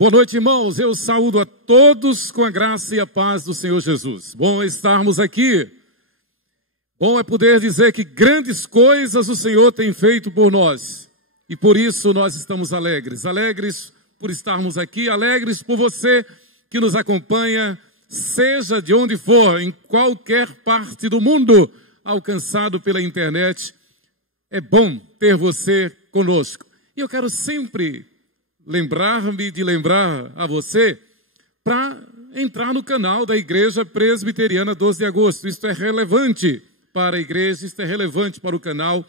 Boa noite, irmãos. Eu saúdo a todos com a graça e a paz do Senhor Jesus. Bom estarmos aqui. Bom é poder dizer que grandes coisas o Senhor tem feito por nós. E por isso nós estamos alegres. Alegres por estarmos aqui, alegres por você que nos acompanha, seja de onde for, em qualquer parte do mundo, alcançado pela internet. É bom ter você conosco. E eu quero sempre lembrar-me de lembrar a você para entrar no canal da Igreja Presbiteriana 12 de Agosto. Isto é relevante para a igreja, isto é relevante para o canal.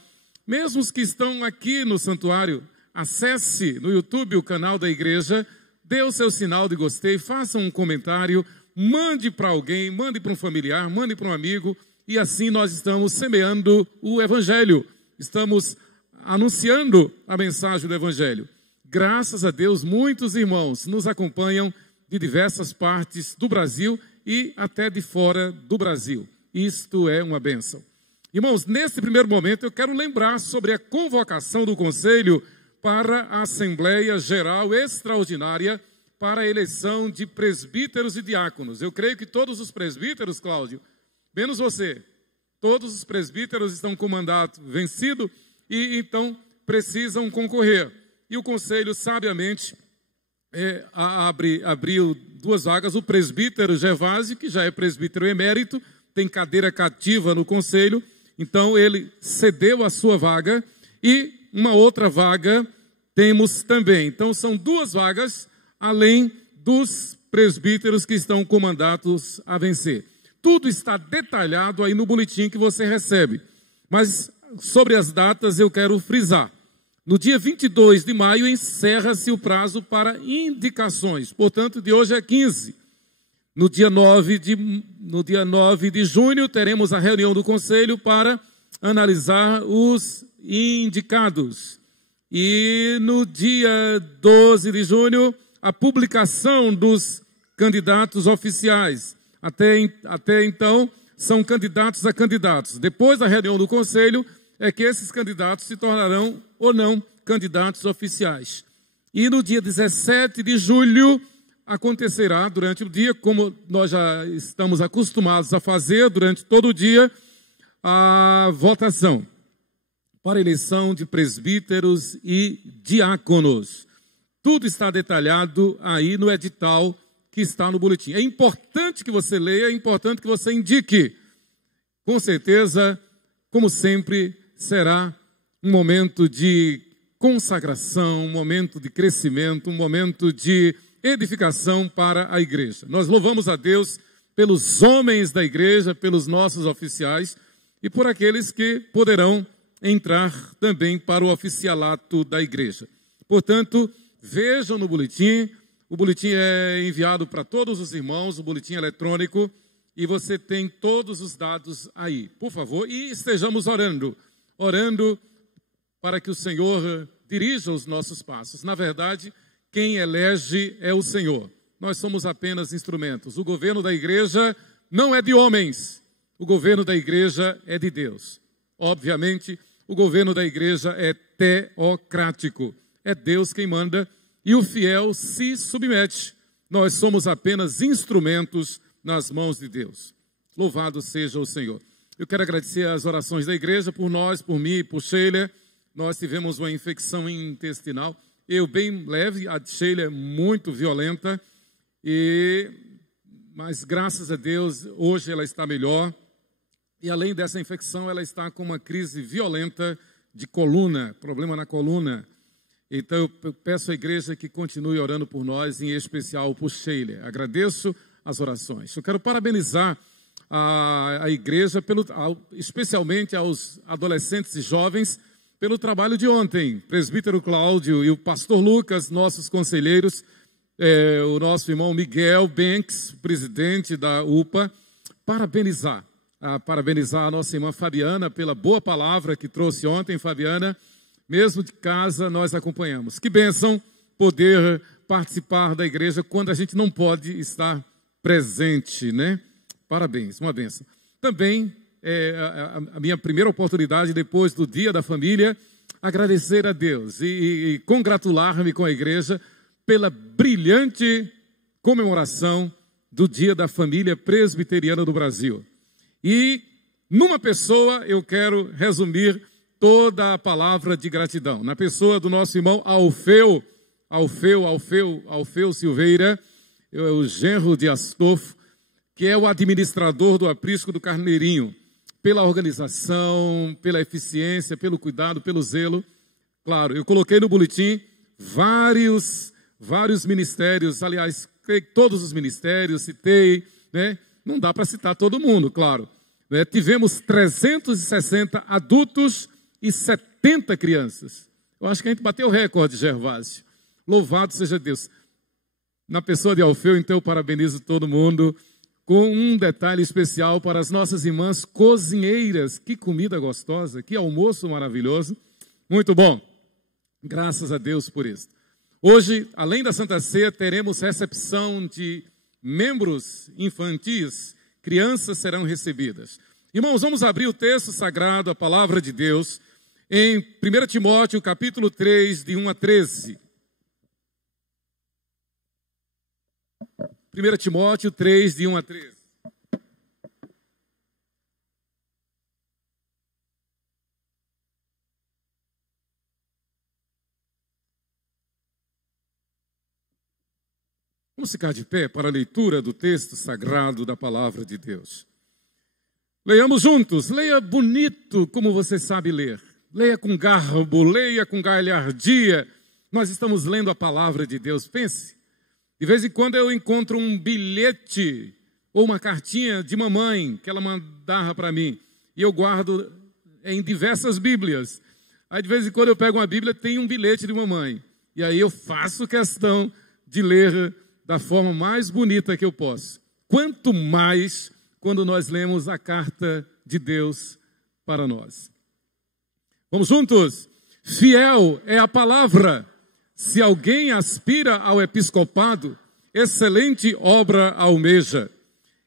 Mesmo os que estão aqui no santuário, acesse no YouTube o canal da igreja, dê o seu sinal de gostei, faça um comentário, mande para alguém, mande para um familiar, mande para um amigo, e assim nós estamos semeando o Evangelho, estamos anunciando a mensagem do Evangelho. Graças a Deus, muitos irmãos nos acompanham de diversas partes do Brasil e até de fora do Brasil. Isto é uma bênção. Irmãos, nesse primeiro momento eu quero lembrar sobre a convocação do Conselho para a Assembleia Geral Extraordinária para a eleição de presbíteros e diáconos. Eu creio que todos os presbíteros, Cláudio, menos você, todos os presbíteros estão com o mandato vencido e então precisam concorrer. E o Conselho, sabiamente, abriu duas vagas. O presbítero Gervásio, que já é presbítero emérito, tem cadeira cativa no Conselho, então ele cedeu a sua vaga. E uma outra vaga temos também. Então são duas vagas, além dos presbíteros que estão com mandatos a vencer. Tudo está detalhado aí no boletim que você recebe. Mas sobre as datas eu quero frisar. No dia 22 de maio encerra-se o prazo para indicações, portanto de hoje é 15. No dia 9 de junho teremos a reunião do Conselho para analisar os indicados. E no dia 12 de junho a publicação dos candidatos oficiais. Até então são candidatos a candidatos. Depois da reunião do Conselho é que esses candidatos se tornarão ou não candidatos oficiais. E no dia 17 de julho acontecerá durante o dia, como nós já estamos acostumados a fazer durante todo o dia, a votação para a eleição de presbíteros e diáconos. Tudo está detalhado aí no edital que está no boletim. É importante que você leia, é importante que você indique. Com certeza, como sempre, será um momento de consagração, um momento de crescimento, um momento de edificação para a igreja. Nós louvamos a Deus pelos homens da igreja, pelos nossos oficiais e por aqueles que poderão entrar também para o oficialato da igreja. Portanto, vejam no boletim, o boletim é enviado para todos os irmãos, o boletim eletrônico, e você tem todos os dados aí, por favor, e estejamos orando para que o Senhor dirija os nossos passos. Na verdade, quem elege é o Senhor. Nós somos apenas instrumentos. O governo da igreja não é de homens. O governo da igreja é de Deus. Obviamente, o governo da igreja é teocrático. É Deus quem manda e o fiel se submete. Nós somos apenas instrumentos nas mãos de Deus. Louvado seja o Senhor. Eu quero agradecer as orações da igreja por nós, por mim e por Sheila. Nós tivemos uma infecção intestinal. Eu bem leve, a Sheila é muito violenta. Mas graças a Deus, hoje ela está melhor. E além dessa infecção, ela está com uma crise violenta de coluna, problema na coluna. Então eu peço à igreja que continue orando por nós, em especial por Sheila. Agradeço as orações. Eu quero parabenizar a igreja, especialmente aos adolescentes e jovens, pelo trabalho de ontem. Presbítero Cláudio e o pastor Lucas, nossos conselheiros, o nosso irmão Miguel Banks, presidente da UPA, parabenizar a nossa irmã Fabiana pela boa palavra que trouxe ontem. Fabiana, mesmo de casa, nós acompanhamos. Que bênção poder participar da igreja quando a gente não pode estar presente, né? Parabéns, uma bênção. Também, a minha primeira oportunidade, depois do Dia da Família, agradecer a Deus e congratular-me com a igreja pela brilhante comemoração do Dia da Família Presbiteriana do Brasil. E numa pessoa eu quero resumir toda a palavra de gratidão. Na pessoa do nosso irmão Alfeu Silveira, o genro de Astolfo, que é o administrador do aprisco do Carneirinho, pela organização, pela eficiência, pelo cuidado, pelo zelo. Claro, eu coloquei no boletim vários ministérios, aliás, todos os ministérios, citei, né? Não dá para citar todo mundo, claro. Né? Tivemos 360 adultos e 70 crianças. Eu acho que a gente bateu o recorde, Gervásio. Louvado seja Deus. Na pessoa de Alfeu, então, eu parabenizo todo mundo, com um detalhe especial para as nossas irmãs cozinheiras. Que comida gostosa, que almoço maravilhoso. Muito bom. Graças a Deus por isso. Hoje, além da Santa Ceia, teremos recepção de membros infantis. Crianças serão recebidas. Irmãos, vamos abrir o texto sagrado, a palavra de Deus, em 1 Timóteo, capítulo 3, de 1 a 13. 1 Timóteo 3, de 1 a 13. Vamos ficar de pé para a leitura do texto sagrado da palavra de Deus. Leiamos juntos, leia bonito como você sabe ler. Leia com garbo, leia com galhardia. Nós estamos lendo a palavra de Deus. Pense, de vez em quando eu encontro um bilhete ou uma cartinha de mamãe que ela mandava para mim. E eu guardo em diversas Bíblias. Aí de vez em quando eu pego uma Bíblia, tem um bilhete de mamãe. E aí eu faço questão de ler da forma mais bonita que eu posso. Quanto mais quando nós lemos a carta de Deus para nós. Vamos juntos? Fiel é a palavra. Se alguém aspira ao episcopado, excelente obra almeja.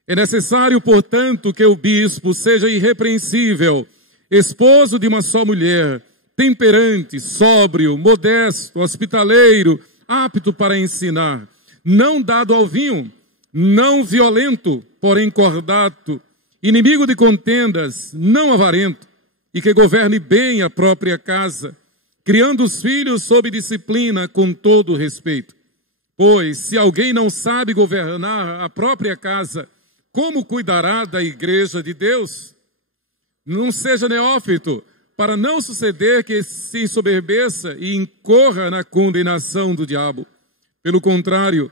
É necessário, portanto, que o bispo seja irrepreensível, esposo de uma só mulher, temperante, sóbrio, modesto, hospitaleiro, apto para ensinar, não dado ao vinho, não violento, porém cordato, inimigo de contendas, não avarento, e que governe bem a própria casa, criando os filhos sob disciplina com todo respeito. Pois, se alguém não sabe governar a própria casa, como cuidará da igreja de Deus? Não seja neófito, para não suceder que se ensoberbeça e incorra na condenação do diabo. Pelo contrário,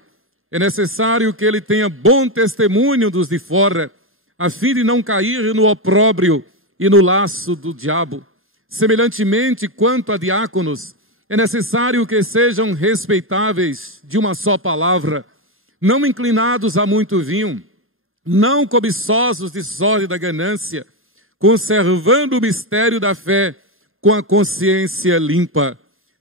é necessário que ele tenha bom testemunho dos de fora, a fim de não cair no opróbrio e no laço do diabo. Semelhantemente, quanto a diáconos, é necessário que sejam respeitáveis de uma só palavra, não inclinados a muito vinho, não cobiçosos de sórdida ganância, conservando o mistério da fé com a consciência limpa.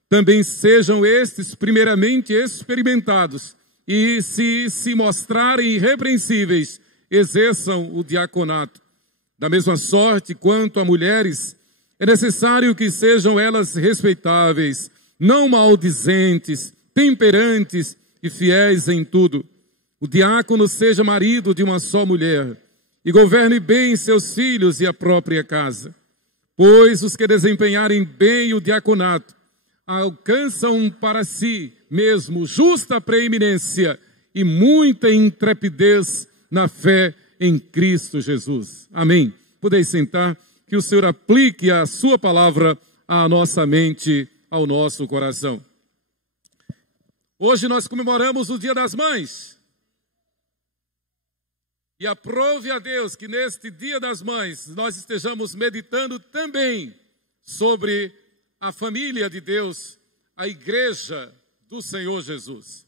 Também sejam estes primeiramente experimentados e, se mostrarem irrepreensíveis, exerçam o diaconato. Da mesma sorte, quanto a mulheres, é necessário que sejam elas respeitáveis, não maldizentes, temperantes e fiéis em tudo. O diácono seja marido de uma só mulher e governe bem seus filhos e a própria casa. Pois os que desempenharem bem o diaconato alcançam para si mesmo justa preeminência e muita intrepidez na fé em Cristo Jesus. Amém. Podeis sentar, que o Senhor aplique a sua palavra à nossa mente, ao nosso coração. Hoje nós comemoramos o Dia das Mães. E aprove a Deus que neste Dia das Mães nós estejamos meditando também sobre a família de Deus, a igreja do Senhor Jesus.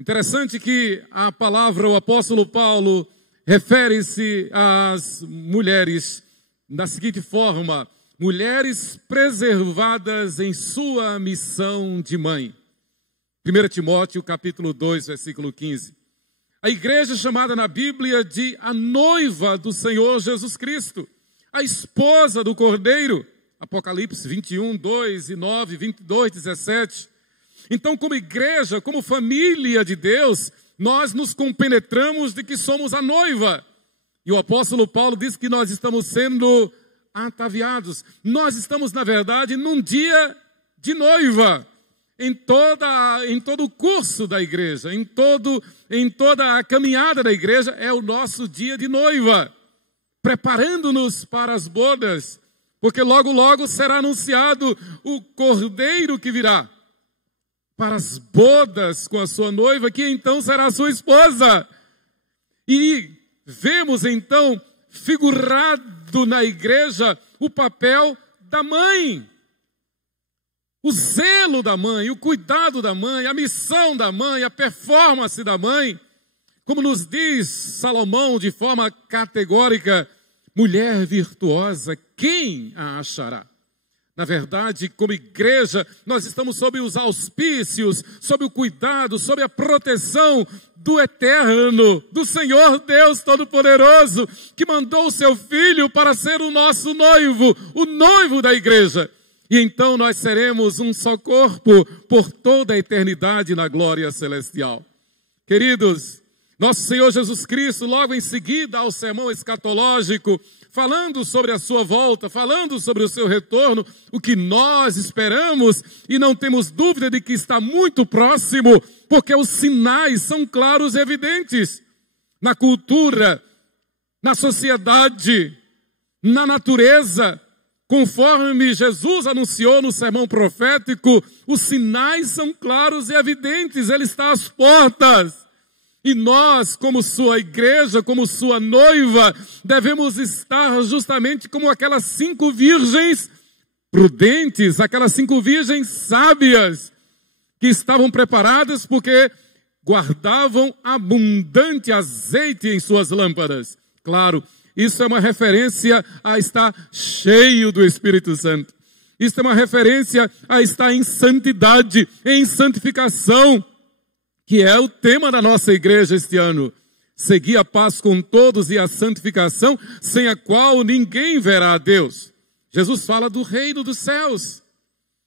Interessante que a palavra, o apóstolo Paulo, refere-se às mulheres da seguinte forma: mulheres preservadas em sua missão de mãe. 1 Timóteo, capítulo 2, versículo 15. A igreja chamada na Bíblia de a noiva do Senhor Jesus Cristo, a esposa do Cordeiro, Apocalipse 21, 2 e 9, 22, 17. Então, como igreja, como família de Deus, nós nos compenetramos de que somos a noiva. E o apóstolo Paulo diz que nós estamos sendo ataviados. Nós estamos, na verdade, num dia de noiva. Em todo o curso da igreja, em toda a caminhada da igreja, é o nosso dia de noiva, preparando-nos para as bodas, porque logo, logo será anunciado o cordeiro que virá para as bodas com a sua noiva, que então será sua esposa. E vemos então figurado na igreja o papel da mãe. O zelo da mãe, o cuidado da mãe, a missão da mãe, a performance da mãe. Como nos diz Salomão de forma categórica, mulher virtuosa, quem a achará? Na verdade, como igreja, nós estamos sob os auspícios, sob o cuidado, sob a proteção do Eterno, do Senhor Deus Todo-Poderoso, que mandou o seu Filho para ser o nosso noivo, o noivo da igreja. E então nós seremos um só corpo por toda a eternidade na glória celestial. Queridos, nosso Senhor Jesus Cristo, logo em seguida ao sermão escatológico, falando sobre a sua volta, falando sobre o seu retorno, o que nós esperamos e não temos dúvida de que está muito próximo, porque os sinais são claros e evidentes. Na cultura, na sociedade, na natureza, conforme Jesus anunciou no sermão profético, os sinais são claros e evidentes, ele está às portas. E nós, como sua igreja, como sua noiva, devemos estar justamente como aquelas 5 virgens prudentes, aquelas 5 virgens sábias, que estavam preparadas porque guardavam abundante azeite em suas lâmpadas. Claro, isso é uma referência a estar cheio do Espírito Santo. Isso é uma referência a estar em santidade, em santificação, que é o tema da nossa igreja este ano. Seguir a paz com todos e a santificação, sem a qual ninguém verá a Deus. Jesus fala do reino dos céus.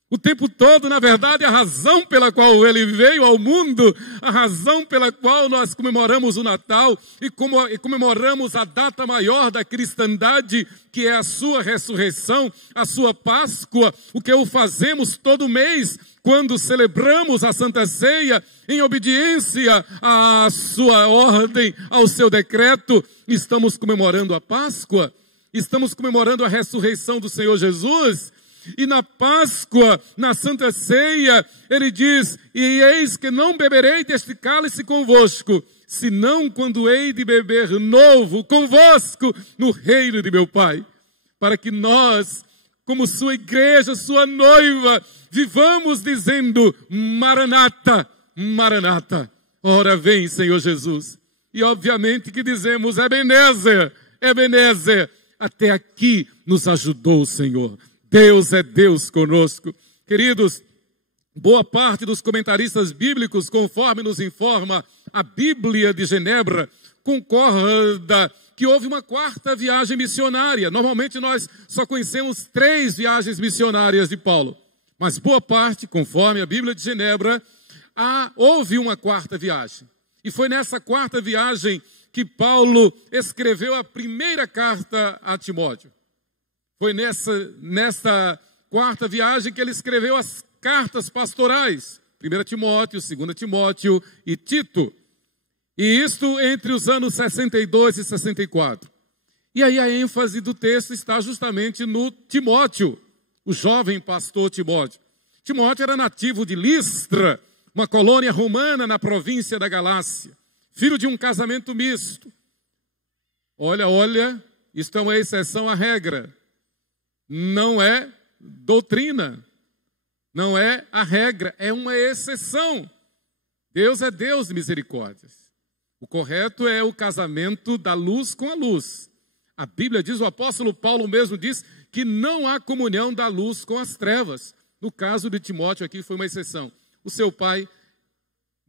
O tempo todo, na verdade, a razão pela qual ele veio ao mundo, a razão pela qual nós comemoramos o Natal e comemoramos a data maior da cristandade, que é a sua ressurreição, a sua Páscoa, o que o fazemos todo mês, quando celebramos a Santa Ceia, em obediência à sua ordem, ao seu decreto, estamos comemorando a Páscoa, estamos comemorando a ressurreição do Senhor Jesus. E na Páscoa, na Santa Ceia, ele diz, e eis que não beberei deste cálice convosco, senão quando hei de beber novo convosco no reino de meu Pai. Para que nós, como sua igreja, sua noiva, vivamos dizendo, Maranata, Maranata, ora vem, Senhor Jesus. E obviamente que dizemos, Ebenezer, Ebenezer, até aqui nos ajudou o Senhor. Deus é Deus conosco. Queridos, boa parte dos comentaristas bíblicos, conforme nos informa a Bíblia de Genebra, concorda que houve uma 4ª viagem missionária. Normalmente nós só conhecemos 3 viagens missionárias de Paulo. Mas boa parte, conforme a Bíblia de Genebra, houve uma 4ª viagem. E foi nessa 4ª viagem que Paulo escreveu a primeira carta a Timóteo. Foi nessa 4ª viagem que ele escreveu as cartas pastorais, 1 Timóteo, 2 Timóteo e Tito. E isto entre os anos 62 e 64. E aí a ênfase do texto está justamente no Timóteo, o jovem pastor Timóteo. Timóteo era nativo de Listra, uma colônia romana na província da Galácia, filho de um casamento misto. Olha, isto é uma exceção à regra. Não é doutrina, não é a regra, é uma exceção. Deus é Deus de misericórdias. O correto é o casamento da luz com a luz. A Bíblia diz, o apóstolo Paulo mesmo diz, que não há comunhão da luz com as trevas. No caso de Timóteo aqui foi uma exceção. O seu pai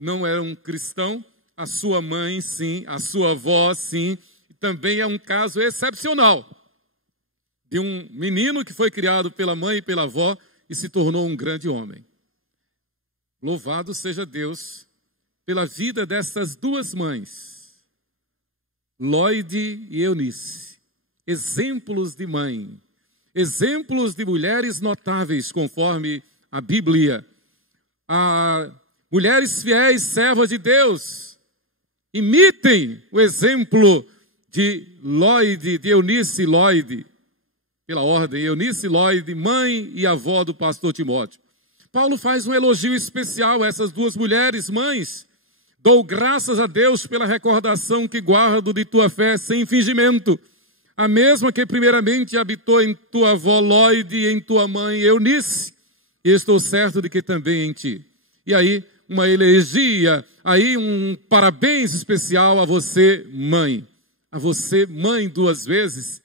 não era um cristão, a sua mãe sim, a sua avó sim, e também é um caso excepcional de um menino que foi criado pela mãe e pela avó e se tornou um grande homem. Louvado seja Deus pela vida dessas duas mães, Lóide e Eunice, exemplos de mãe, exemplos de mulheres notáveis, conforme a Bíblia. Mulheres fiéis, servas de Deus, imitem o exemplo de Lóide, de Eunice Lóide, pela ordem, Eunice Lóide, mãe e avó do pastor Timóteo. Paulo faz um elogio especial a essas duas mulheres, mães. Dou graças a Deus pela recordação que guardo de tua fé sem fingimento, a mesma que primeiramente habitou em tua avó Lóide e em tua mãe Eunice, e estou certo de que também em ti. E aí, uma elegia, aí um parabéns especial a você, mãe. A você, mãe, 2 vezes.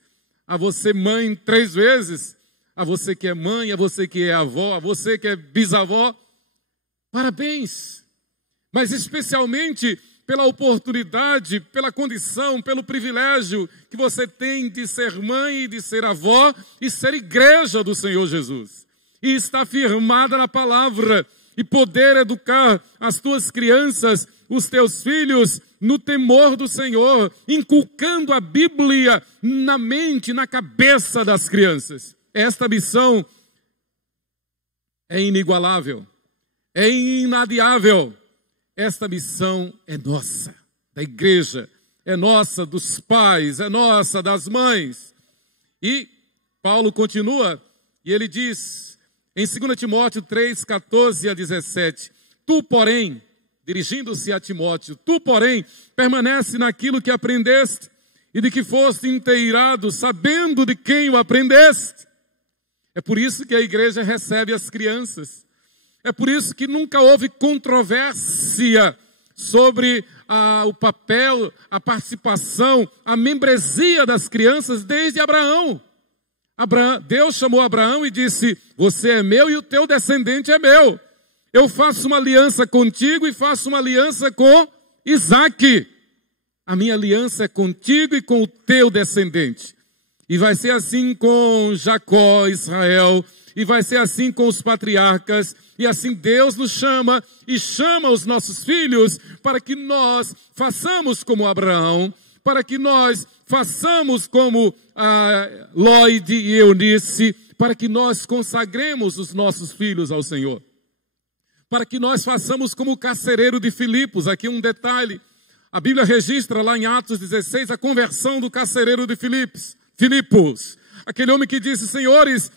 A você, mãe, 3 vezes. A você que é mãe, a você que é avó, a você que é bisavó. Parabéns. Mas especialmente pela oportunidade, pela condição, pelo privilégio que você tem de ser mãe, de ser avó e ser igreja do Senhor Jesus. E estar firmada na palavra e poder educar as tuas crianças, os teus filhos, no temor do Senhor, inculcando a Bíblia na mente, na cabeça das crianças. Esta missão é inigualável, é inadiável. Esta missão é nossa, da igreja, é nossa, dos pais, é nossa, das mães. E Paulo continua, e ele diz, em 2 Timóteo 3, 14 a 17, tu, porém, dirigindo-se a Timóteo, tu, porém, permanece naquilo que aprendeste e de que foste inteirado, sabendo de quem o aprendeste. É por isso que a igreja recebe as crianças. É por isso que nunca houve controvérsia sobre o papel, a participação, a membresia das crianças desde Abraão. Deus chamou Abraão e disse, você é meu e o teu descendente é meu. Eu faço uma aliança contigo e faço uma aliança com Isaque. A minha aliança é contigo e com o teu descendente. E vai ser assim com Jacó, Israel, e vai ser assim com os patriarcas, e assim Deus nos chama, e chama os nossos filhos, para que nós façamos como Abraão, para que nós façamos como Lóide e Eunice, para que nós consagremos os nossos filhos ao Senhor. Para que nós façamos como o carcereiro de Filipos. Aqui um detalhe, a Bíblia registra lá em Atos 16 a conversão do carcereiro de Filipos, aquele homem que disse, senhores,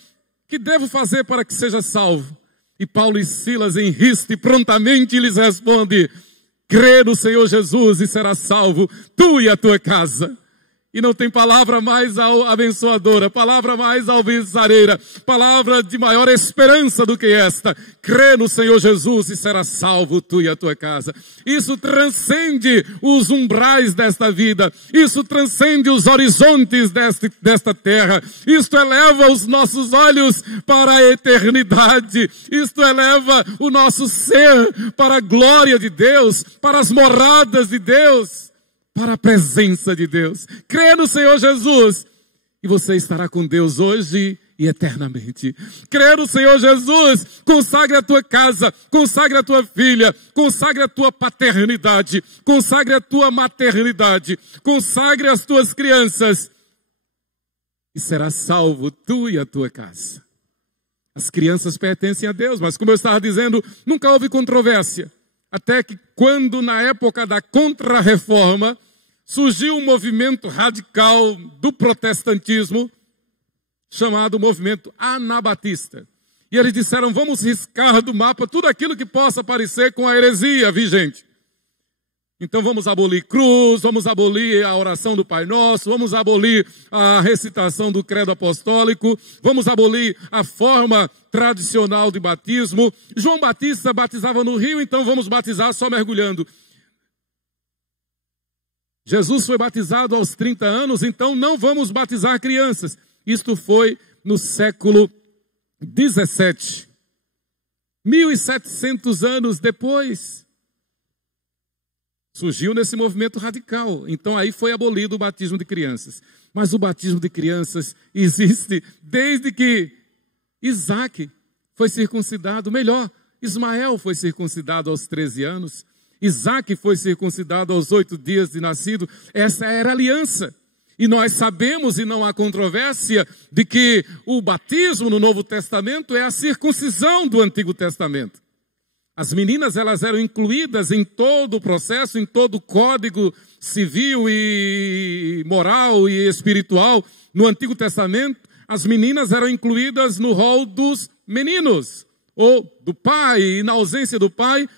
que devo fazer para que seja salvo? E Paulo e Silas em riste prontamente lhes responde, crê no Senhor Jesus e serás salvo, tu e a tua casa. E não tem palavra mais abençoadora, palavra mais alvissareira, palavra de maior esperança do que esta. Crê no Senhor Jesus e serás salvo tu e a tua casa. Isso transcende os umbrais desta vida. Isso transcende os horizontes desta terra. Isto eleva os nossos olhos para a eternidade. Isto eleva o nosso ser para a glória de Deus, para as moradas de Deus, para a presença de Deus. Crê no Senhor Jesus e você estará com Deus hoje e eternamente. Crê no Senhor Jesus, consagre a tua casa, consagre a tua filha, consagre a tua paternidade, consagre a tua maternidade, consagre as tuas crianças e serás salvo tu e a tua casa. As crianças pertencem a Deus, mas como eu estava dizendo, nunca houve controvérsia. Até que quando na época da Contra-Reforma surgiu um movimento radical do protestantismo chamado movimento anabatista. E eles disseram, vamos riscar do mapa tudo aquilo que possa parecer com a heresia vigente. Então vamos abolir cruz, vamos abolir a oração do Pai Nosso, vamos abolir a recitação do credo apostólico, vamos abolir a forma tradicional de batismo. João Batista batizava no rio, então vamos batizar só mergulhando. Jesus foi batizado aos 30 anos, então não vamos batizar crianças. Isto foi no século 17. 1700 anos depois, surgiu nesse movimento radical. Então aí foi abolido o batismo de crianças. Mas o batismo de crianças existe desde que Isaque foi circuncidado. Melhor, Ismael foi circuncidado aos 13 anos. Isaac foi circuncidado aos 8 dias de nascido. Essa era a aliança. E nós sabemos, e não há controvérsia, de que o batismo no Novo Testamento é a circuncisão do Antigo Testamento. As meninas, elas eram incluídas em todo o processo, em todo o código civil e moral e espiritual. No Antigo Testamento, as meninas eram incluídas no rol dos meninos, ou do pai, e na ausência do pai,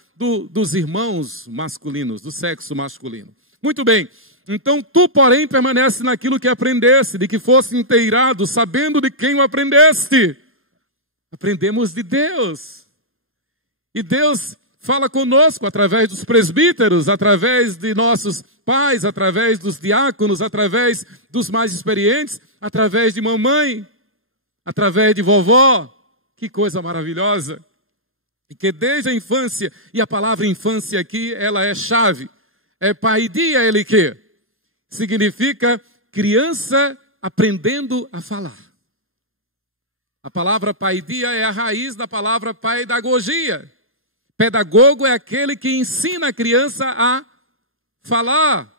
dos irmãos masculinos, do sexo masculino. Muito bem. Então, tu, porém, permanece naquilo que aprendeste, de que fosse inteirado, sabendo de quem o aprendeste. Aprendemos de Deus. E Deus fala conosco através dos presbíteros, através de nossos pais, através dos diáconos, através dos mais experientes, através de mamãe, através de vovó. Que coisa maravilhosa. E que desde a infância, e a palavra infância aqui, ela é chave. É paidia ele que significa criança aprendendo a falar. A palavra paidia é a raiz da palavra pedagogia. Pedagogo é aquele que ensina a criança a falar,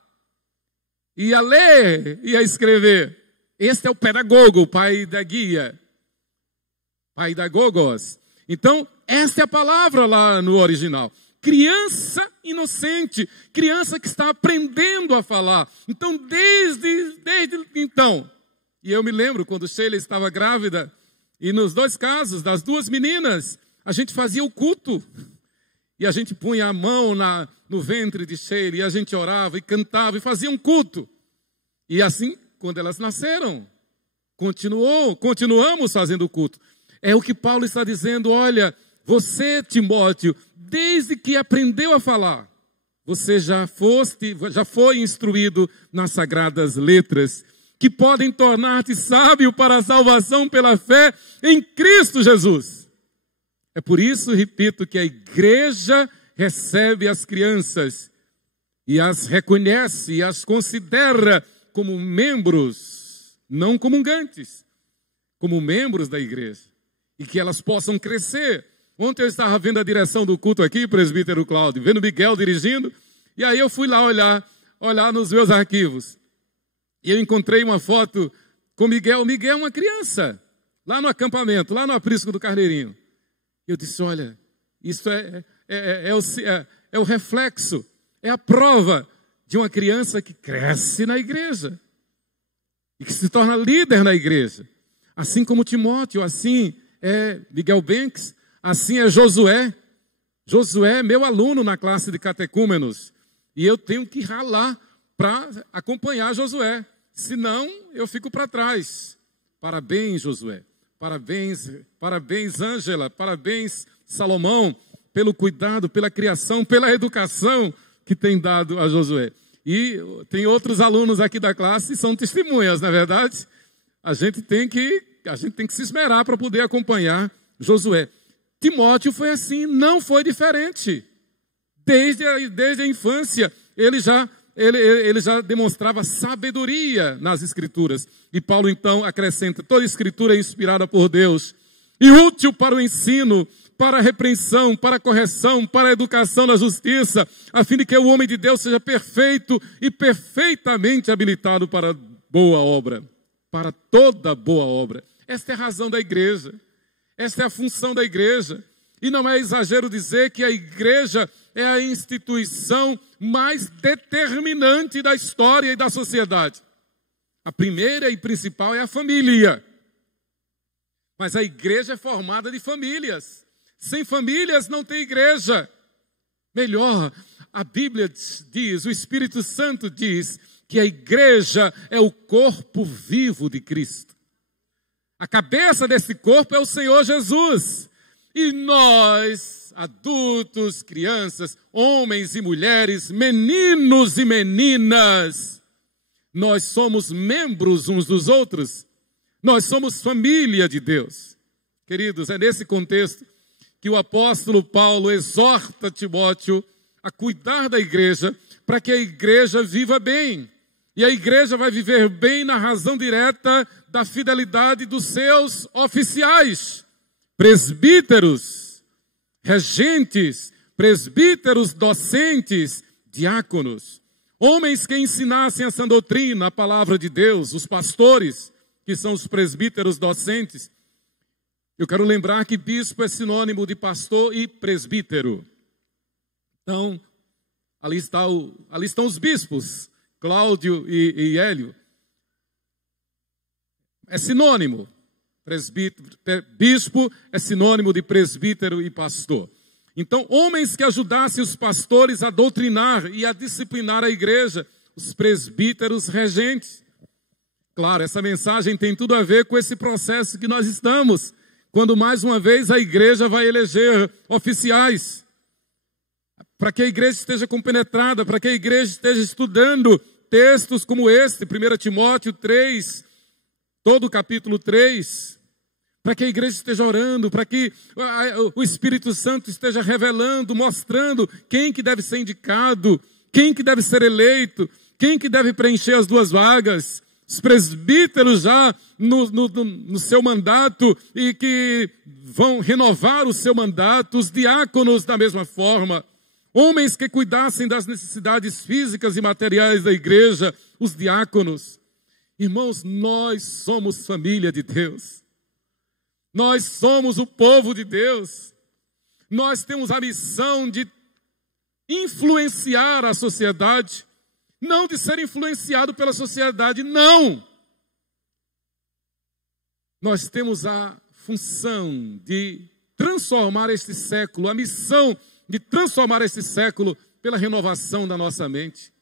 e a ler, e a escrever. Este é o pedagogo, o pai da guia. Pedagogos. Então, essa é a palavra lá no original. Criança inocente, criança que está aprendendo a falar. Então, desde então, e eu me lembro quando Sheila estava grávida, e nos 2 casos, das 2 meninas, a gente fazia o culto. E a gente punha a mão no ventre de Sheila, e a gente orava e cantava e fazia um culto. E assim, quando elas nasceram, continuamos fazendo o culto. É o que Paulo está dizendo, olha, você, Timóteo, desde que aprendeu a falar, você já foi instruído nas sagradas letras, que podem tornar-te sábio para a salvação pela fé em Cristo Jesus. É por isso, repito, que a igreja recebe as crianças e as reconhece e as considera como membros, não comungantes, como membros da igreja. E que elas possam crescer. Ontem eu estava vendo a direção do culto aqui, presbítero Cláudio, vendo Miguel dirigindo, e aí eu fui lá olhar nos meus arquivos. E eu encontrei uma foto com Miguel. Miguel é uma criança, lá no acampamento, lá no aprisco do Carneirinho. Eu disse, olha, isso é o reflexo, é a prova de uma criança que cresce na igreja e que se torna líder na igreja. Assim como Timóteo, assim é Miguel Banks, assim é Josué. Josué é meu aluno na classe de catecúmenos e eu tenho que ralar para acompanhar Josué, senão eu fico para trás. Parabéns, Josué. Parabéns, Ângela, parabéns, Salomão, pelo cuidado, pela criação, pela educação que tem dado a Josué. E tem outros alunos aqui da classe que são testemunhas, não é verdade? A gente tem que se esmerar para poder acompanhar Josué. Timóteo foi assim, não foi diferente. Desde a infância, ele já demonstrava sabedoria nas Escrituras. E Paulo, então, acrescenta, toda Escritura é inspirada por Deus e útil para o ensino, para a repreensão, para a correção, para a educação na justiça, a fim de que o homem de Deus seja perfeito e perfeitamente habilitado para boa obra, para toda boa obra. Esta é a razão da igreja, esta é a função da igreja. E não é exagero dizer que a igreja é a instituição mais determinante da história e da sociedade. A primeira e principal é a família. Mas a igreja é formada de famílias. Sem famílias não tem igreja. Melhor, a Bíblia diz, o Espírito Santo diz, que a igreja é o corpo vivo de Cristo. A cabeça desse corpo é o Senhor Jesus. E nós, adultos, crianças, homens e mulheres, meninos e meninas, nós somos membros uns dos outros. Nós somos família de Deus. Queridos, é nesse contexto que o apóstolo Paulo exorta Timóteo a cuidar da igreja, para que a igreja viva bem. E a igreja vai viver bem na razão direta da fidelidade dos seus oficiais, presbíteros. regentes, presbíteros, docentes, diáconos, homens que ensinassem a sã doutrina, a palavra de Deus, os pastores, que são os presbíteros docentes. Eu quero lembrar que bispo é sinônimo de pastor e presbítero. Então, ali estão os bispos, Cláudio e Hélio. É sinônimo. Bispo é sinônimo de presbítero e pastor. Então, homens que ajudassem os pastores a doutrinar e a disciplinar a igreja, os presbíteros regentes. Claro, essa mensagem tem tudo a ver com esse processo que nós estamos, quando mais uma vez a igreja vai eleger oficiais, para que a igreja esteja compenetrada, para que a igreja esteja estudando textos como este, 1 Timóteo 3, todo o capítulo 3, para que a igreja esteja orando, para que o Espírito Santo esteja revelando, mostrando quem que deve ser indicado, quem que deve ser eleito, quem que deve preencher as 2 vagas. Os presbíteros já no seu mandato e que vão renovar o seu mandato, os diáconos da mesma forma, homens que cuidassem das necessidades físicas e materiais da igreja, os diáconos. Irmãos, nós somos família de Deus. Nós somos o povo de Deus. Nós temos a missão de influenciar a sociedade, não de ser influenciado pela sociedade, não. Nós temos a função de transformar este século, a missão de transformar este século pela renovação da nossa mente.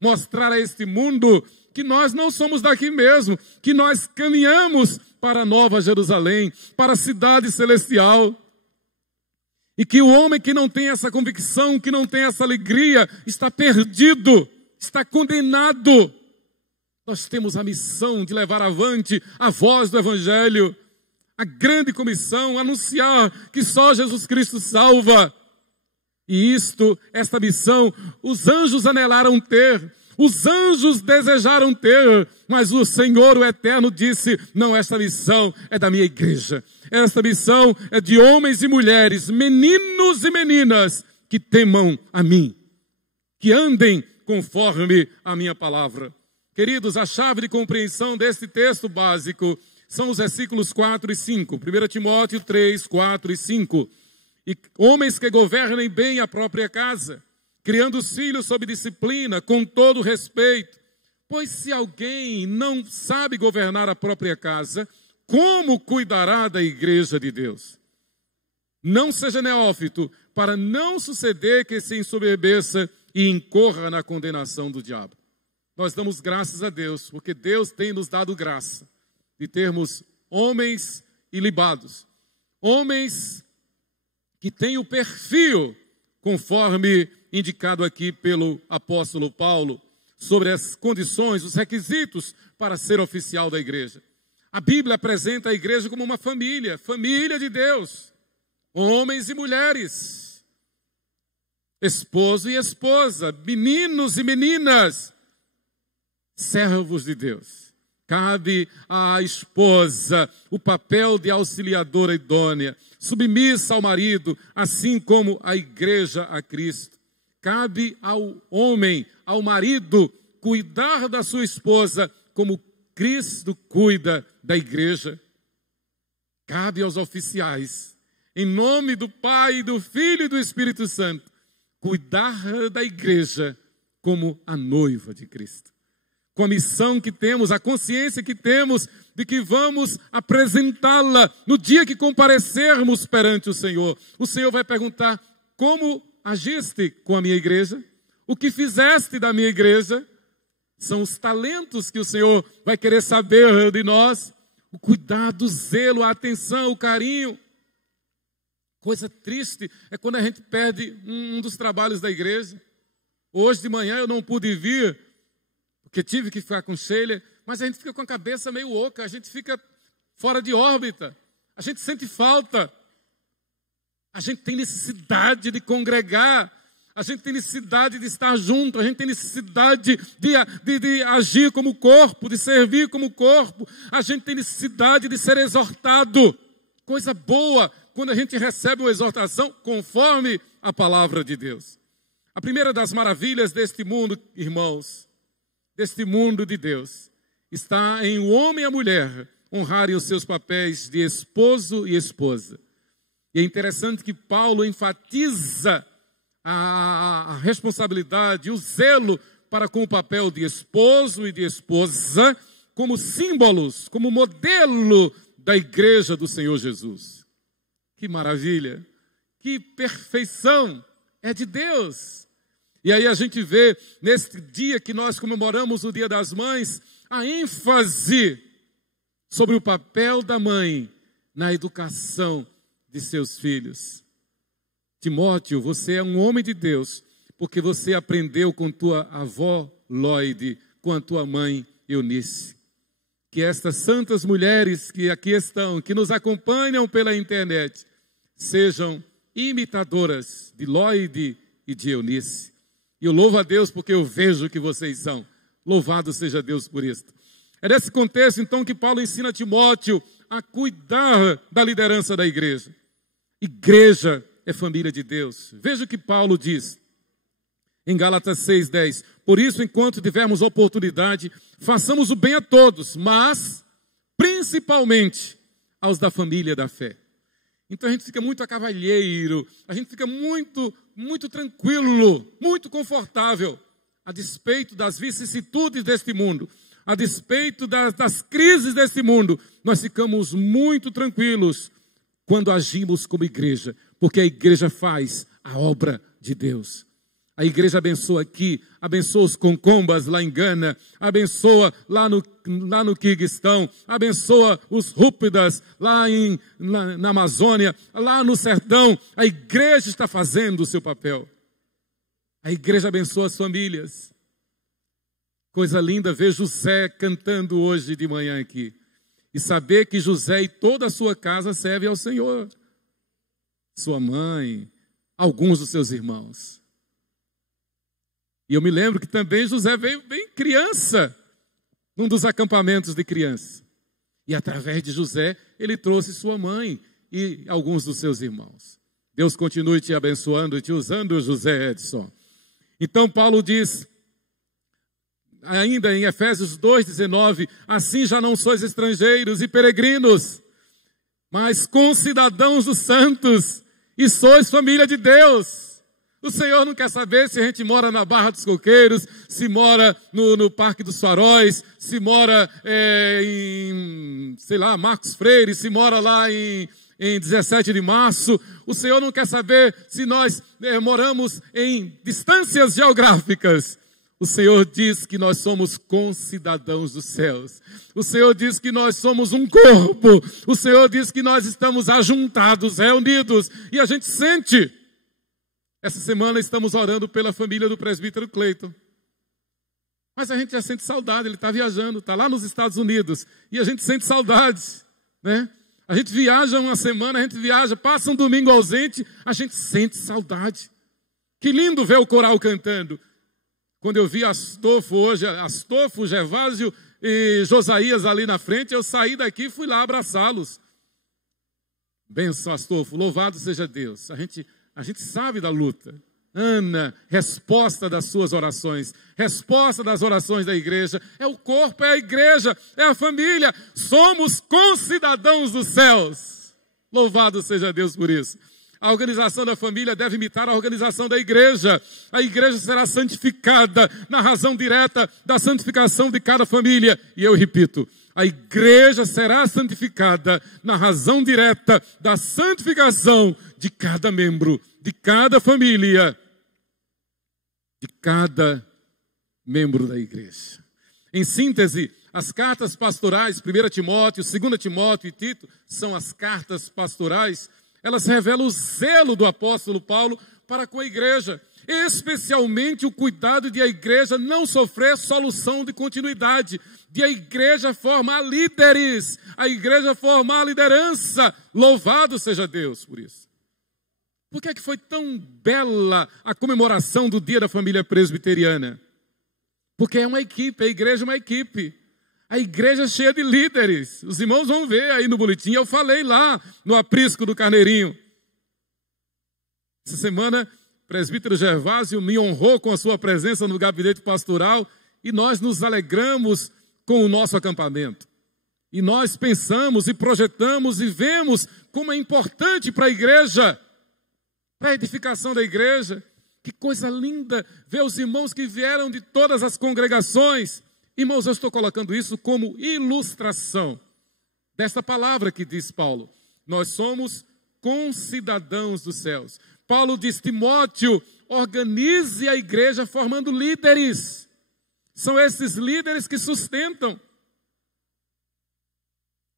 Mostrar a este mundo que nós não somos daqui mesmo, que nós caminhamos para a Nova Jerusalém, para a cidade celestial. E que o homem que não tem essa convicção, que não tem essa alegria, está perdido, está condenado. Nós temos a missão de levar avante a voz do Evangelho, a grande comissão, anunciar que só Jesus Cristo salva. E esta missão, os anjos anelaram ter, os anjos desejaram ter, mas o Senhor, o Eterno, disse, não, esta missão é da minha igreja. Esta missão é de homens e mulheres, meninos e meninas, que temam a mim, que andem conforme a minha palavra. Queridos, a chave de compreensão deste texto básico são os versículos 4 e 5. 1 Timóteo 3, 4 e 5. E homens que governem bem a própria casa, criando os filhos sob disciplina, com todo respeito. Pois se alguém não sabe governar a própria casa, como cuidará da igreja de Deus? Não seja neófito, para não suceder que se ensoberbeça e incorra na condenação do diabo. Nós damos graças a Deus, porque Deus tem nos dado graça de termos homens ilibados, homens que têm o perfil, conforme indicado aqui pelo apóstolo Paulo, sobre as condições, os requisitos para ser oficial da igreja. A Bíblia apresenta a igreja como uma família, família de Deus, homens e mulheres, esposo e esposa, meninos e meninas, servos de Deus. Cabe à esposa o papel de auxiliadora idônea, submissa ao marido, assim como a igreja a Cristo. Cabe ao homem, ao marido, cuidar da sua esposa como Cristo cuida da igreja. Cabe aos oficiais, em nome do Pai, do Filho e do Espírito Santo, cuidar da igreja como a noiva de Cristo. Com a missão que temos, a consciência que temos de que vamos apresentá-la no dia que comparecermos perante o Senhor. O Senhor vai perguntar, como agiste com a minha igreja? O que fizeste da minha igreja? São os talentos que o Senhor vai querer saber de nós. O cuidado, o zelo, a atenção, o carinho. Coisa triste é quando a gente perde um dos trabalhos da igreja. Hoje de manhã eu não pude vir, porque tive que ficar com Sheila, mas a gente fica com a cabeça meio oca, a gente fica fora de órbita, a gente sente falta, a gente tem necessidade de congregar, a gente tem necessidade de estar junto, a gente tem necessidade de agir como corpo, de servir como corpo, a gente tem necessidade de ser exortado. Coisa boa quando a gente recebe uma exortação conforme a palavra de Deus. A primeira das maravilhas deste mundo, irmãos, deste mundo de Deus, está em o homem e a mulher honrarem os seus papéis de esposo e esposa. E é interessante que Paulo enfatiza a responsabilidade, o zelo para com o papel de esposo e de esposa, como símbolos, como modelo da igreja do Senhor Jesus. Que maravilha, que perfeição, é de Deus. E aí a gente vê, neste dia que nós comemoramos o Dia das Mães, a ênfase sobre o papel da mãe na educação de seus filhos. Timóteo, você é um homem de Deus, porque você aprendeu com tua avó Lloyd, com a tua mãe Eunice. Que estas santas mulheres que aqui estão, que nos acompanham pela internet, sejam imitadoras de Lloyd e de Eunice. E eu louvo a Deus porque eu vejo que vocês são. Louvado seja Deus por isso. É nesse contexto, então, que Paulo ensina a Timóteo a cuidar da liderança da igreja. Igreja é família de Deus. Veja o que Paulo diz em Gálatas 6:10. Por isso, enquanto tivermos oportunidade, façamos o bem a todos, mas principalmente aos da família da fé. Então a gente fica muito a cavalheiro, a gente fica muito tranquilo, muito confortável, a despeito das vicissitudes deste mundo, a despeito das crises deste mundo. Nós ficamos muito tranquilos quando agimos como igreja, porque a igreja faz a obra de Deus. A igreja abençoa aqui, abençoa os concombas lá em Gana, abençoa lá no Quirguistão, abençoa os rúpidas lá na Amazônia, lá no sertão. A igreja está fazendo o seu papel. A igreja abençoa as famílias. Coisa linda ver José cantando hoje de manhã aqui. E saber que José e toda a sua casa servem ao Senhor. Sua mãe, alguns dos seus irmãos. E eu me lembro que também José veio bem criança, num dos acampamentos de criança. E através de José, ele trouxe sua mãe e alguns dos seus irmãos. Deus continue te abençoando e te usando, José Edson. Então Paulo diz, ainda em Efésios 2:19, assim já não sois estrangeiros e peregrinos, mas concidadãos dos santos, e sois família de Deus. O Senhor não quer saber se a gente mora na Barra dos Coqueiros, se mora no Parque dos Faróis, se mora em, sei lá, Marcos Freire, se mora lá em 17 de março. O Senhor não quer saber se nós moramos em distâncias geográficas. O Senhor diz que nós somos concidadãos dos céus. O Senhor diz que nós somos um corpo. O Senhor diz que nós estamos ajuntados, reunidos, e a gente sente. Essa semana estamos orando pela família do presbítero Cleiton. Mas a gente já sente saudade, ele está viajando, está lá nos Estados Unidos. E a gente sente saudade, né? A gente viaja uma semana, a gente viaja, passa um domingo ausente, a gente sente saudade. Que lindo ver o coral cantando. Quando eu vi Astolfo hoje, Astolfo, Gervásio e Josias ali na frente, eu saí daqui e fui lá abraçá-los. Benção, Astolfo, louvado seja Deus. A gente sabe da luta. Ana, resposta das suas orações, resposta das orações da igreja. É o corpo, é a igreja, é a família. Somos concidadãos dos céus. Louvado seja Deus por isso. A organização da família deve imitar a organização da igreja. A igreja será santificada na razão direta da santificação de cada família. E eu repito, a igreja será santificada na razão direta da santificação de cada membro, de cada família, de cada membro da igreja. Em síntese, as cartas pastorais, 1 Timóteo, 2 Timóteo e Tito, são as cartas pastorais. Elas revelam o zelo do apóstolo Paulo para com a igreja, especialmente o cuidado de a igreja não sofrer solução de continuidade, de a igreja formar líderes, a igreja formar liderança. Louvado seja Deus por isso. Por que é que foi tão bela a comemoração do Dia da Família Presbiteriana? Porque é uma equipe, a igreja é uma equipe. A igreja é cheia de líderes. Os irmãos vão ver aí no boletim. Eu falei lá no aprisco do Carneirinho. Essa semana, o presbítero Gervásio me honrou com a sua presença no gabinete pastoral e nós nos alegramos com o nosso acampamento. E nós pensamos e projetamos e vemos como é importante para a igreja, para a edificação da igreja. Que coisa linda ver os irmãos que vieram de todas as congregações. Irmãos, eu estou colocando isso como ilustração desta palavra que diz Paulo. Nós somos concidadãos dos céus. Paulo diz, Timóteo, organize a igreja formando líderes. São esses líderes que sustentam.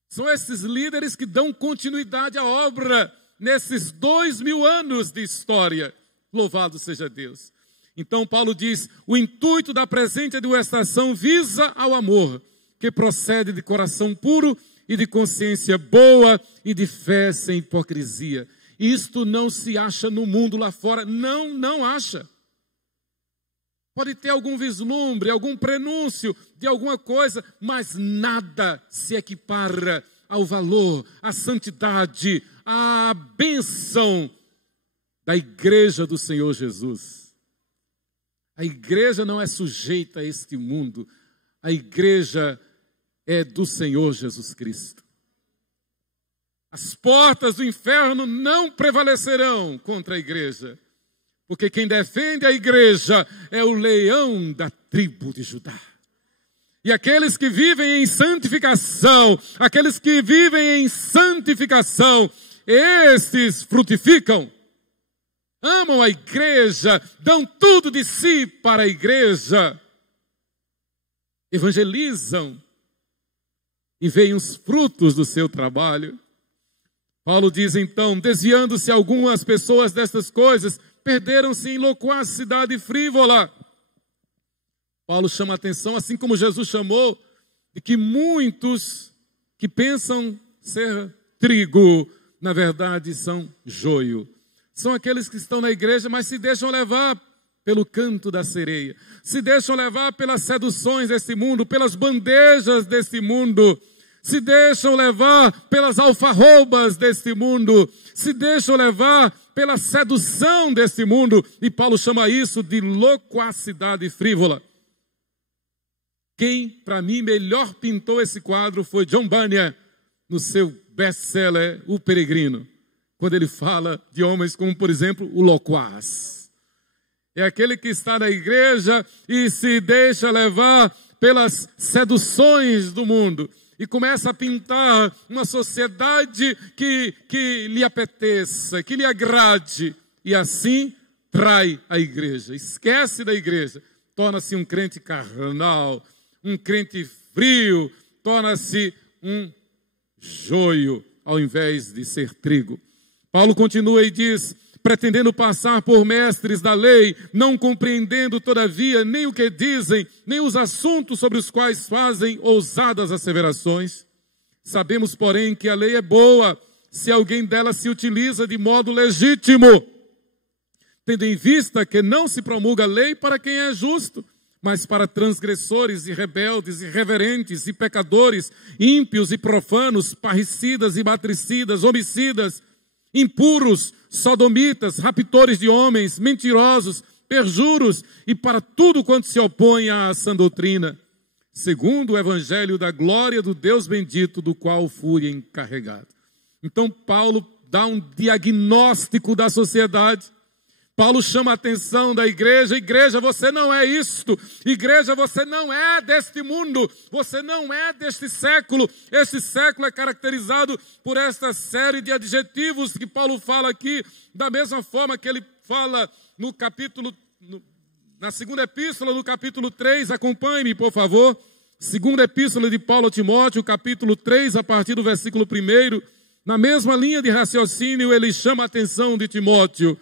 São esses líderes que dão continuidade à obra nesses 2000 anos de história. Louvado seja Deus. Então Paulo diz, o intuito da presente admoestação visa ao amor, que procede de coração puro e de consciência boa e de fé sem hipocrisia. Isto não se acha no mundo lá fora. Não acha. Pode ter algum vislumbre, algum prenúncio de alguma coisa, mas nada se equipara ao valor, à santidade, à bênção da igreja do Senhor Jesus. A igreja não é sujeita a este mundo. A igreja é do Senhor Jesus Cristo. As portas do inferno não prevalecerão contra a igreja. Porque quem defende a igreja é o leão da tribo de Judá. E aqueles que vivem em santificação, estes frutificam. Amam a igreja, dão tudo de si para a igreja. Evangelizam e veem os frutos do seu trabalho. Paulo diz então, desviando-se algumas pessoas destas coisas, perderam-se em loquacidade frívola. Paulo chama a atenção, assim como Jesus chamou, de que muitos que pensam ser trigo, na verdade são joio. São aqueles que estão na igreja, mas se deixam levar pelo canto da sereia. Se deixam levar pelas seduções desse mundo, pelas bandejas desse mundo. Se deixam levar pelas alfarrobas deste mundo. Se deixam levar pela sedução desse mundo. E Paulo chama isso de loquacidade frívola. Quem, para mim, melhor pintou esse quadro foi John Bunyan, no seu best-seller, O Peregrino. Quando ele fala de homens como, por exemplo, o loquaz. É aquele que está na igreja e se deixa levar pelas seduções do mundo. E começa a pintar uma sociedade que lhe apeteça, que lhe agrade. E assim trai a igreja. Esquece da igreja. Torna-se um crente carnal, um crente frio. Torna-se um joio ao invés de ser trigo. Paulo continua e diz, pretendendo passar por mestres da lei, não compreendendo todavia nem o que dizem, nem os assuntos sobre os quais fazem ousadas asseverações. Sabemos, porém, que a lei é boa, se alguém dela se utiliza de modo legítimo, tendo em vista que não se promulga a lei para quem é justo, mas para transgressores e rebeldes, irreverentes e pecadores, ímpios e profanos, parricidas e matricidas, homicidas, impuros, sodomitas, raptores de homens, mentirosos, perjuros e para tudo quanto se opõe à sã doutrina, segundo o evangelho da glória do Deus bendito, do qual fui encarregado. Então Paulo dá um diagnóstico da sociedade. Paulo chama a atenção da igreja. Igreja, você não é isto. Igreja, você não é deste mundo. Você não é deste século. Este século é caracterizado por esta série de adjetivos que Paulo fala aqui, da mesma forma que ele fala no capítulo, na segunda epístola, no capítulo 3. Acompanhe-me, por favor. Segunda epístola de Paulo a Timóteo, capítulo 3, a partir do versículo 1. Na mesma linha de raciocínio, ele chama a atenção de Timóteo.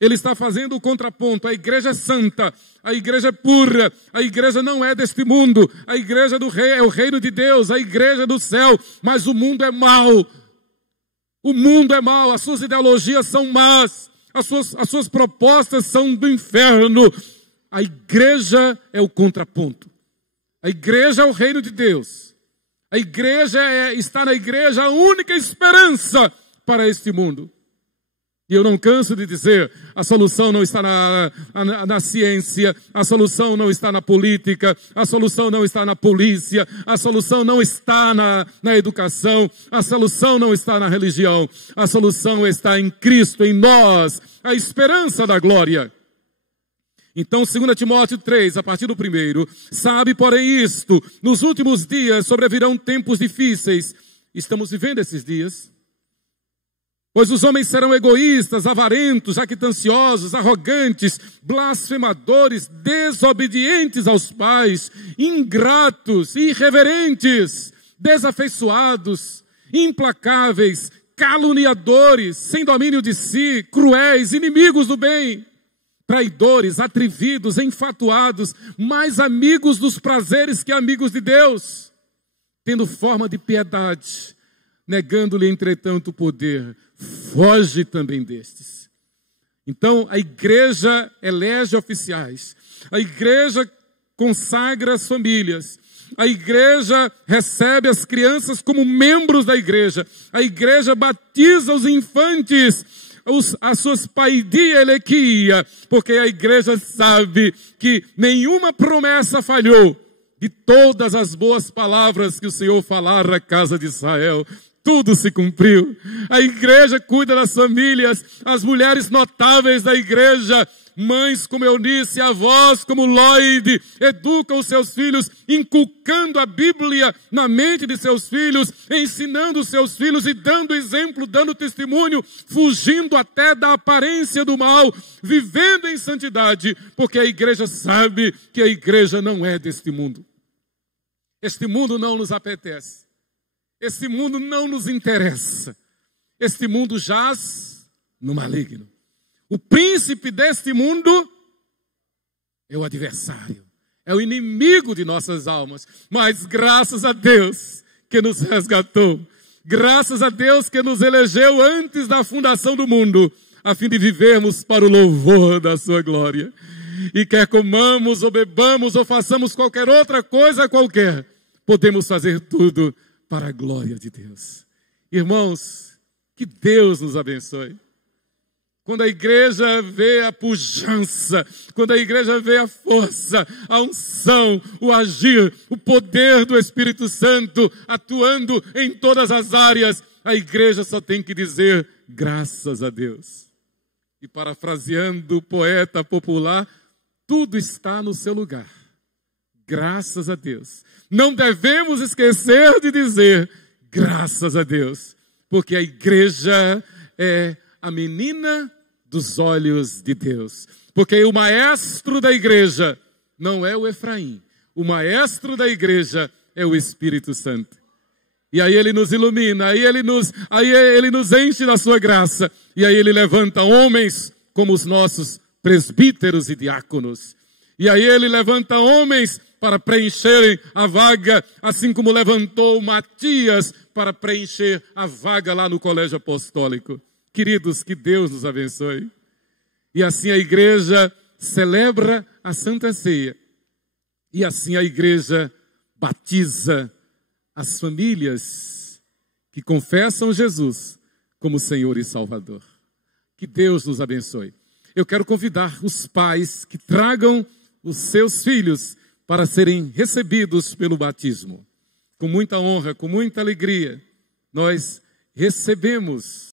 Ele está fazendo o contraponto. A igreja é santa, a igreja é pura, a igreja não é deste mundo, a igreja do rei é o reino de Deus, a igreja do céu, mas o mundo é mau. O mundo é mau, as suas ideologias são más, as suas propostas são do inferno. A igreja é o contraponto. A igreja é o reino de Deus. A igreja está na igreja a única esperança para este mundo. E eu não canso de dizer, a solução não está na ciência, a solução não está na política, a solução não está na polícia, a solução não está na educação, a solução não está na religião, a solução está em Cristo, em nós, a esperança da glória. Então, 2 Timóteo 3, a partir do 1, sabe, porém, isto, nos últimos dias sobrevirão tempos difíceis. Estamos vivendo esses dias. Pois os homens serão egoístas, avarentos, jactanciosos, arrogantes, blasfemadores, desobedientes aos pais, ingratos, irreverentes, desafeiçoados, implacáveis, caluniadores, sem domínio de si, cruéis, inimigos do bem, traidores, atrevidos, enfatuados, mais amigos dos prazeres que amigos de Deus, tendo forma de piedade, negando-lhe, entretanto, o poder. Foge também destes. Então, a igreja elege oficiais, a igreja consagra as famílias, a igreja recebe as crianças como membros da igreja, a igreja batiza os infantes, as suas paidia elequia, porque a igreja sabe que nenhuma promessa falhou de todas as boas palavras que o Senhor falara à casa de Israel. Tudo se cumpriu. A igreja cuida das famílias, as mulheres notáveis da igreja, mães como Eunice, avós como Lloyd, educam os seus filhos, inculcando a Bíblia na mente de seus filhos, ensinando os seus filhos e dando exemplo, dando testemunho, fugindo até da aparência do mal, vivendo em santidade, porque a igreja sabe que a igreja não é deste mundo. Este mundo não nos apetece. Este mundo não nos interessa. Este mundo jaz no maligno. O príncipe deste mundo é o adversário, é o inimigo de nossas almas. Mas graças a Deus que nos resgatou, graças a Deus que nos elegeu antes da fundação do mundo, a fim de vivermos para o louvor da sua glória. E quer comamos ou bebamos ou façamos qualquer outra coisa qualquer, podemos fazer tudo para a glória de Deus. Irmãos, que Deus nos abençoe. Quando a igreja vê a pujança, quando a igreja vê a força, a unção, o agir, o poder do Espírito Santo atuando em todas as áreas, a igreja só tem que dizer graças a Deus. E parafraseando o poeta popular, tudo está no seu lugar. Graças a Deus. Não devemos esquecer de dizer graças a Deus, porque a igreja é a menina dos olhos de Deus. Porque o maestro da igreja não é o Efraim, o maestro da igreja é o Espírito Santo. E aí ele nos ilumina, aí ele nos enche da sua graça, e aí ele levanta homens como os nossos presbíteros e diáconos. E aí ele levanta homens para preencherem a vaga, assim como levantou Matias para preencher a vaga lá no colégio apostólico. Queridos, que Deus nos abençoe. E assim a igreja celebra a Santa Ceia. E assim a igreja batiza as famílias que confessam Jesus como Senhor e Salvador. Que Deus nos abençoe. Eu quero convidar os pais que tragam os seus filhos para serem recebidos pelo batismo. Com muita honra, com muita alegria, nós recebemos